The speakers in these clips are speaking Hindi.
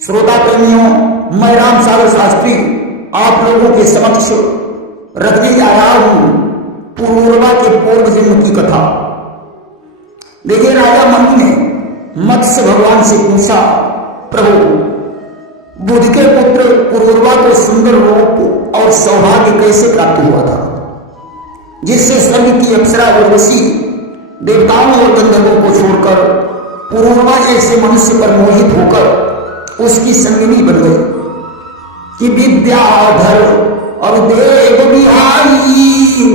श्रोता प्रेमियों, मैं राम सागर शास्त्री आप लोगों के समक्ष रखने जा रहा हूं पुरूरवा के पूर्व जन्म की कथा। देखिए, राजा मनु ने मत्स्य भगवान से पूछा, प्रभु, बुध के पुत्र पुरूरवा को सुंदर रूप और सौभाग्य कैसे प्राप्त हुआ था, जिससे स्वर्ग की अप्सरा उर्वशी देवताओं और गंधर्वों को छोड़कर पुरूरवा जैसे मनुष्य पर मोहित होकर उसकी संगिनी बन गई कि विद्याधर और देव बिहारी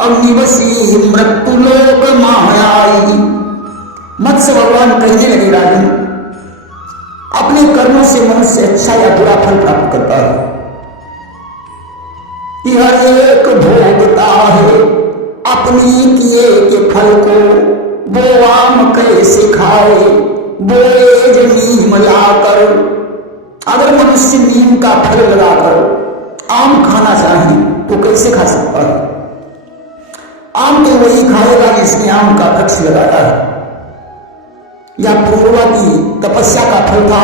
अग्निवशी मृत्युलोक मायाई। मत्स्य भगवान कहने लगे, राजन, अपने कर्मों से मनुष्य अच्छा या बुरा फल प्राप्त करता है कि हर एक भोगता है अपनी किए के फल को, वो आम कैसे खाए बोए जो नीम लाकर। अगर मनुष्य नीम का फल लगाकर आम खाना चाहे तो कैसे खा सकता है? आम तो वही खाएगा जिसने आम का वृक्ष लगाया है। या पुरूरवा की तपस्या का फल था,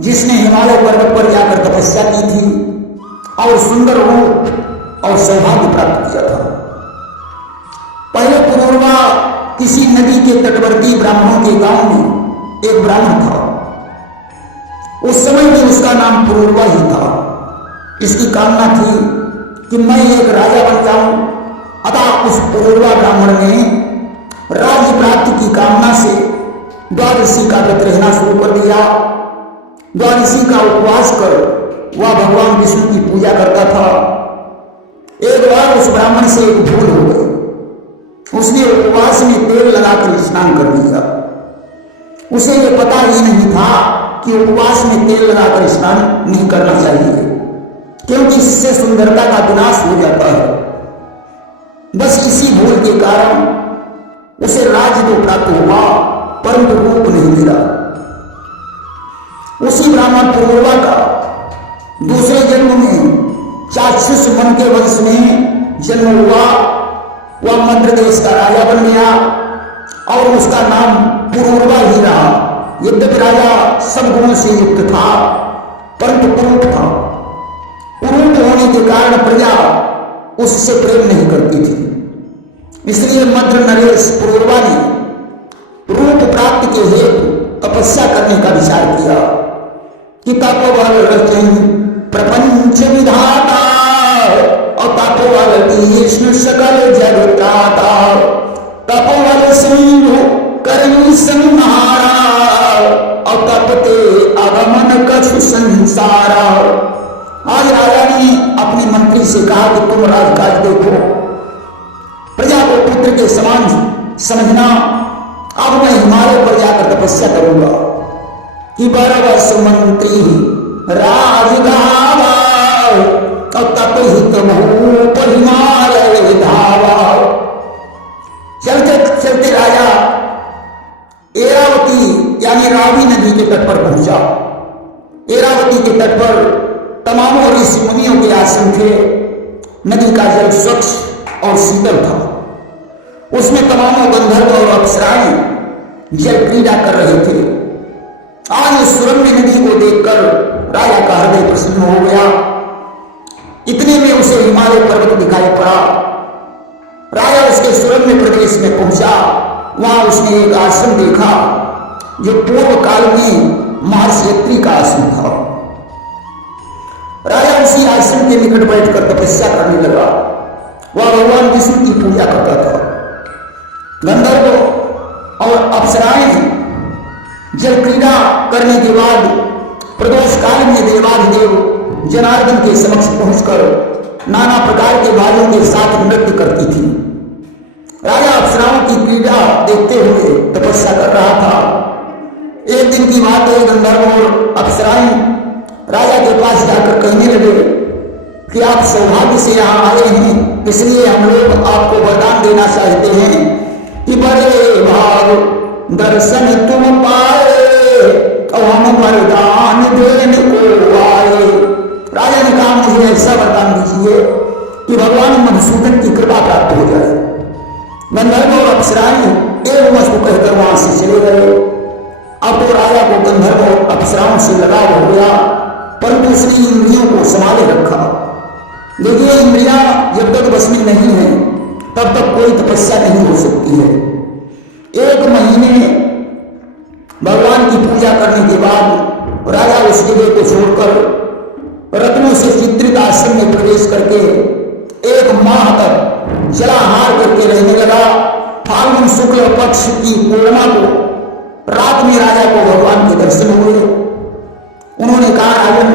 जिसने हिमालय पर्वत पर जाकर तपस्या की थी और सुंदर रूप और सौभाग्य प्राप्त किया था। पहले पुरूरवा किसी नदी के तटवर्ती ब्राह्मणों के गांव में एक ब्राह्मण था। उस समय भी उसका नाम पुरूरवा ही था। इसकी कामना थी कि मैं एक राजा बन जाऊं। अतः उस पुरूरवा ब्राह्मण ने राज्य प्राप्ति की कामना से द्वादशी का व्रत रहना शुरू कर दिया। द्वादशी का उपवास कर वह भगवान विष्णु की पूजा करता था। एक बार उस ब्राह्मण से एक भूल हो गई। उसने उपवास में तेल लगाकर स्नान कर लिया। उसे यह पता ही नहीं था कि उपवास में तेल लगाकर स्नान नहीं करना चाहिए, क्योंकि इससे सुंदरता का विनाश हो जाता है। बस इसी भूल के कारण उसे राज्य तो प्राप्त हुआ, परंतु रूप नहीं मिला। उसी ब्राह्मण पुरूरवा का दूसरे जन्म में चाक्षुष मन के वंश में जन्म हुआ। वह मध्य देश का राजा बन गया और उसका नाम पुरूरवा ही रहा। यद्यपि राजा सब गुणों से युक्त था, परंतु कुरूप था। कुरूप होने के कारण प्रजा उससे प्रेम नहीं करती थी। इसलिए मध्य नरेश पुरूरवा ने रूप प्राप्ति के हेतु तपस्या करने का विचार किया कि तपोबल रचन प्रपंच विधाता और तपोबल विष्णु सकल जगत्राता, तपोबल सिंधु करनी संहारा और तपते अगमन कछु संसारा। आज राजा ने अपने मंत्री से कहा कि तुम राजकाज देखो, प्रजा को पुत्र के समान समझना। अब मैं हिमालय पर जाकर तपस्या करूंगा कि 12 वर्ष मंत्री राजगावा और तप हित भूप हिमालय धावा। चलते चलते राजा एरावती यानी रावी नदी के तट पर पहुंचा। एरावती के तट पर तमामों ऋषि मुनियों के आश्रम थे। नदी का जल स्वच्छ और शीतल था। उसमें तमामों गंधर्व और अप्सराएं जल क्रीड़ा कर रहे थे। आज उस सुरम्य नदी को देखकर राजा का हृदय प्रसन्न हो गया। इतने में उसे हिमालय पर्वत दिखाई पड़ा। राजा उसके सुरम्य प्रदेश में पहुंचा। वहां उसने एक आश्रम देखा जो पूर्व काल में महर्षि अत्रि का आश्रम था। राजा उसी आश्रम के निकट बैठकर तपस्या करने लगा। वह भगवान विष्णु की पूजा करता था। गंधर्व और अप्सराएं जल क्रीड़ा करने के बाद प्रदोष काल में देवाधिदेव जनार्दन के समक्ष पहुंचकर नाना प्रकार के बालों के साथ नृत्य करती थी। राजा अप्सराओं की क्रीड़ा देखते हुए तपस्या कर रहा था। एक दिन की बात है, गंधर्व और अप्सराएं राजा के पास जाकर कहने लगे कि आप सौभाग्य से यहाँ आए हैं, इसलिए हम लोग आपको वरदान देना चाहते हैं कि बड़े भाग दर्शन तुम पाए और हम वरदान देने को आए। राजा ने कहा, मुझे ऐसा वरदान दीजिए कि भगवान मधुसूदन की कृपा प्राप्त हो जाए। गंधर्व और अप्सराएं एक वस्तु कहकर वहां से चले गए। अब तो राजा को गंधर्व और अप्सराओं से लगाव हो गया, परंतु उसने इंद्रियों को संभाले रखा। देखिए, इंद्रियां जब तक बस में नहीं है तब तक कोई तपस्या नहीं हो सकती है। 1 महीने भगवान की पूजा करने के बाद राजा उस जगह को छोड़कर रत्नों से चित्रित आश्रम में प्रवेश करके 1 माह तक जलाहार करके रहने लगा। फाल्गुन शुक्ल पक्ष की पूर्णिमा को रात में राजा को भगवान के दर्शन हुए। उन्होंने कहा, राजन,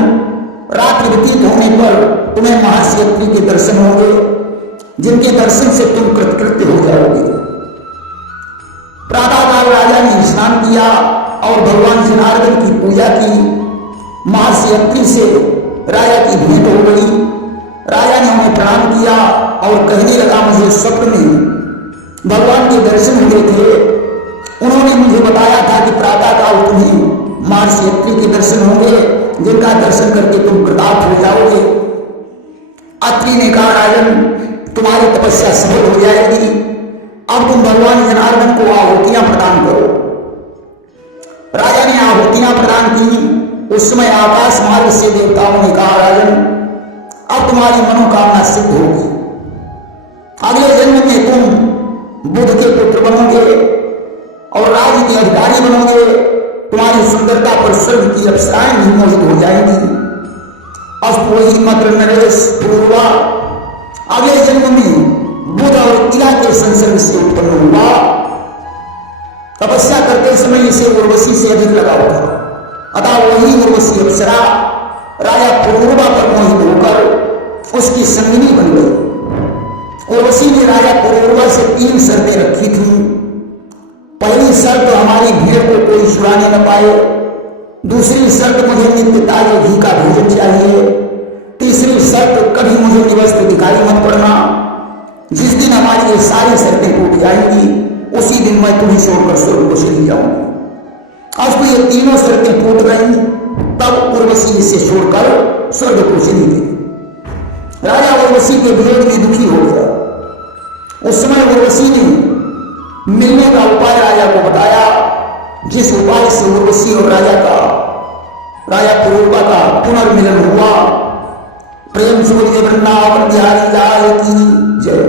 रात्रि व्यतीत होने पर तुम्हें महर्षि अत्रि के दर्शन होंगे, जिनके दर्शन से तुम कृतकृत्य हो जाओगे। प्रातःकाल राजा ने स्नान किया और भगवान जनार्दन की पूजा की। महर्षि अत्रि से राजा की भेंट हो गई। राजा ने उन्हें प्रणाम किया और कहने लगा, मुझे स्वप्न में भगवान के दर्शन हुए थे। उन्होंने मुझे बताया था कि प्रातःकाल तुम्हें महर्षि अत्रि के दर्शन होंगे, जिनका दर्शन करके तुम कृतार्थ हो जाओगे। अत्रि ने कहा, राजन, तुम्हारी तपस्या सफल हो जाएगी। अब तुम भगवान जनार्दन को आहुतियां प्रदान करो। राजा ने आहुतियां प्रदान की। उस समय आकाश मार्ग से देवताओं ने कहा, राजन, अब तुम्हारी मनोकामना सिद्ध होगी। अगले जन्म में तुम बुद्ध के पुत्र बनोगे और राज्य के अधिकारी बनोगे। तुम्हारी सुंदरता पर स्वर्ग की अप्सराएं भी मोहित हो जाएंगी। अस्तु वही मत्र नरेश पूर्वा। अगले जन्म में बुद्ध और इला के संसर्ग से उत्पन्न हुआ। तपस्या करते समय इसे उर्वशी से अधिक लगाव था, अतः वही उर्वशी अप्सरा राजा पुरूरवा पर मोहित होकर उसकी संगिनी बन गई। उर्वशी ने राजा पुरूरवा से 3 शर्तें रखी थी। पहली शर्त, हमारी भेड़ को कोई छुड़ाने न पाए। दूसरी शर्त, मुझे नित्य ताजे घी का भोजन चाहिए। तीसरी शर्त, कभी मुझे निवस्त्र दिखाई मत पड़ना। जिस दिन हमारी ये सारी शर्तें टूट जाएंगी, उसी दिन मैं तुम्हें छोड़कर स्वर्ग को चली जाऊंगी। आज तो ये तीनों शर्तें टूट गई। तब उर्वशी इसे छोड़कर स्वर्ग को चली गई। राजा उर्वशी के विरोध में दुखी हो गया। उस समय उर्वशी ने मिलने का उपाय राजा को बताया, जिस उपाय से उर्वशी और राजा पुरूरवा का पुनर्मिलन हुआ। प्रेम से बोलिए वृंदावन बिहारी लाल की जय।